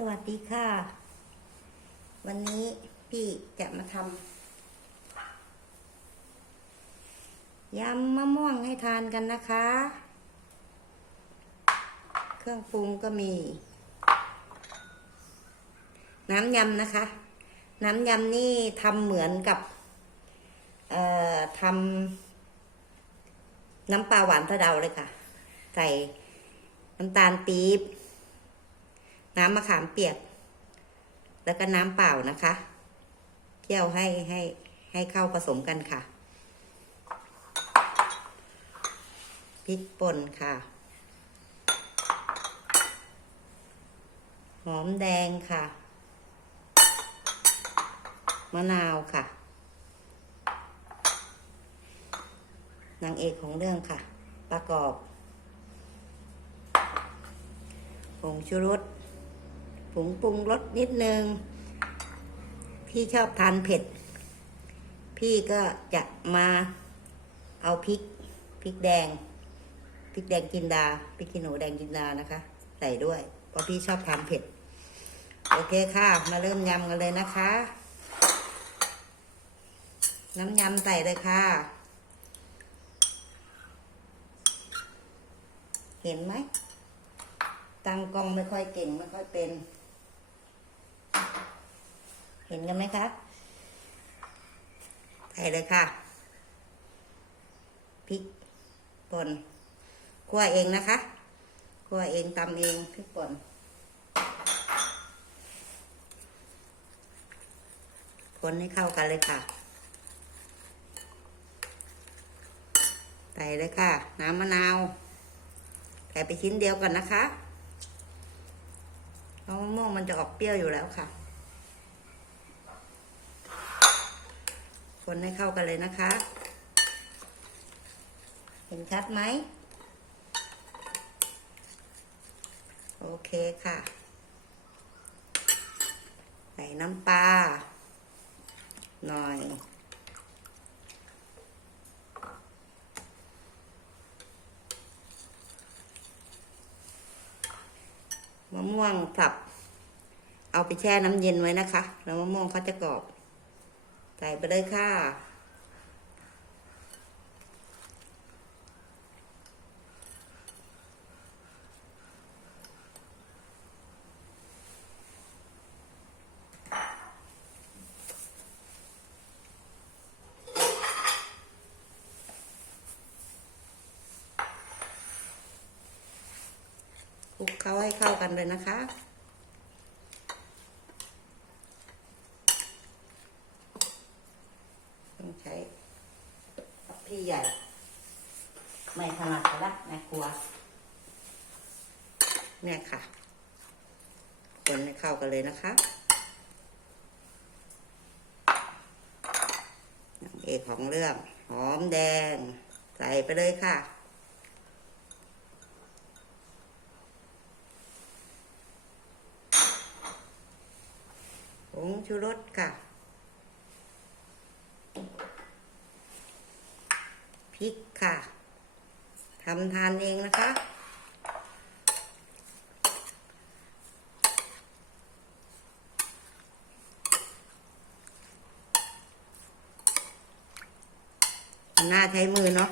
สวัสดีค่ะ วันนี้พี่จะมาทำยำมะม่วงให้ทานกันนะคะ เครื่องปรุงก็มี น้ำยำนะคะ น้ำยำนี่ทำเหมือนกับ เอ่อทำน้ำปลาหวานสะเดาเลยค่ะ ใส่น้ำตาลปี๊บ น้ำมะขามเปียก แล้วก็น้ำเปล่านะคะเคี่ยวให้ให้ให้เข้าผสมกันค่ะพริกป่นค่ะ หอมแดงค่ะ มะนาวค่ะนางเอกของเรื่องค่ะ ประกอบผงชูรส งปรุงรสนิดนึง พี่ชอบทานเผ็ด พี่ก็จะมาเอาพริกพริกแดงพริกแดงจินดาพริกขี้หนูแดงจินดานะคะ ใส่ด้วย เพราะพี่ชอบทานเผ็ด โอเคค่ะ มาเริ่มยำกันเลยนะคะ น้ำยำใส่เลยค่ะ เห็นไหมตั้งกล้องไม่ค่อยเก่งไม่ค่อยเป็น เห็นกันไหมคะใส่เลยค่ะพริกป่นคั่วเองนะคะคั่วเองตำเองพริกป่นคนให้เข้ากันเลยค่ะใส่เลยค่ะ น้ำมะนาวใส่ไปชิ้นเดียวก่อนนะคะเพราะมะม่วงมันจะออกเปรี้ยวอยู่แล้วค่ะ คนให้เข้ากันเลยนะคะ เห็นชัดไหม โอเคค่ะ ใส่น้ำปลาหน่อยมะม่วงสับ เอาไปแช่น้ำเย็นไว้นะคะ แล้วมะม่วงเขาจะกรอบ ใส่ไปเลยค่ะ คลุกเขาให้เข้ากันเลยนะคะ ต้องใช้พี่ใหญ่ ไม่ถนัดกันละแม่ครัว เนี่ยค่ะ คนให้เข้ากันเลยนะคะเอกของเรื่อง หอมแดง ใส่ไปเลยค่ะผงชูรสค่ะพริกค่ะ ทำทานเองนะคะ หน้าใช้มือเนาะ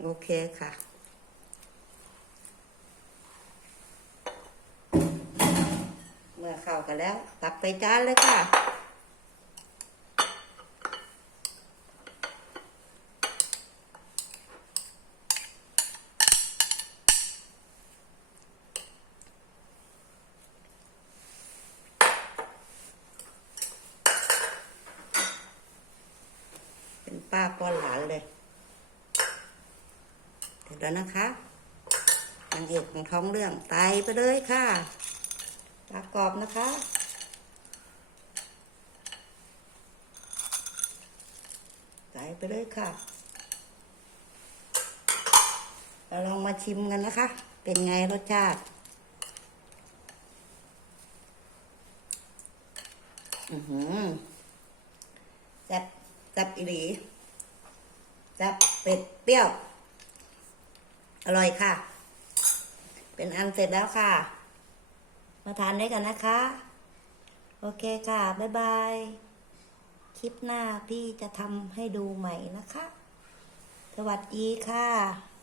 โอเคค่ะเมื่อเข้ากันแล้วตักไปจานเลยค่ะ เป้าป้อนหลานเลยเดี๋ยวแล้วนะคะนางเอกของท้องเรื่องไตไปเลยค่ะปลากรอบนะคะใส่ไปเลยค่ะ เราลองมาชิมกันนะคะ เป็นไงรสชาติอือหือแซ่บแซ่บอีหลี แซ่บเป็ดเปรี้ยว อร่อยค่ะ เป็นอันเสร็จแล้วค่ะ มาทานด้วยกันนะคะ โอเคค่ะ บ๊ายบาย คลิปหน้าพี่จะทำให้ดูใหม่นะคะ สวัสดีค่ะ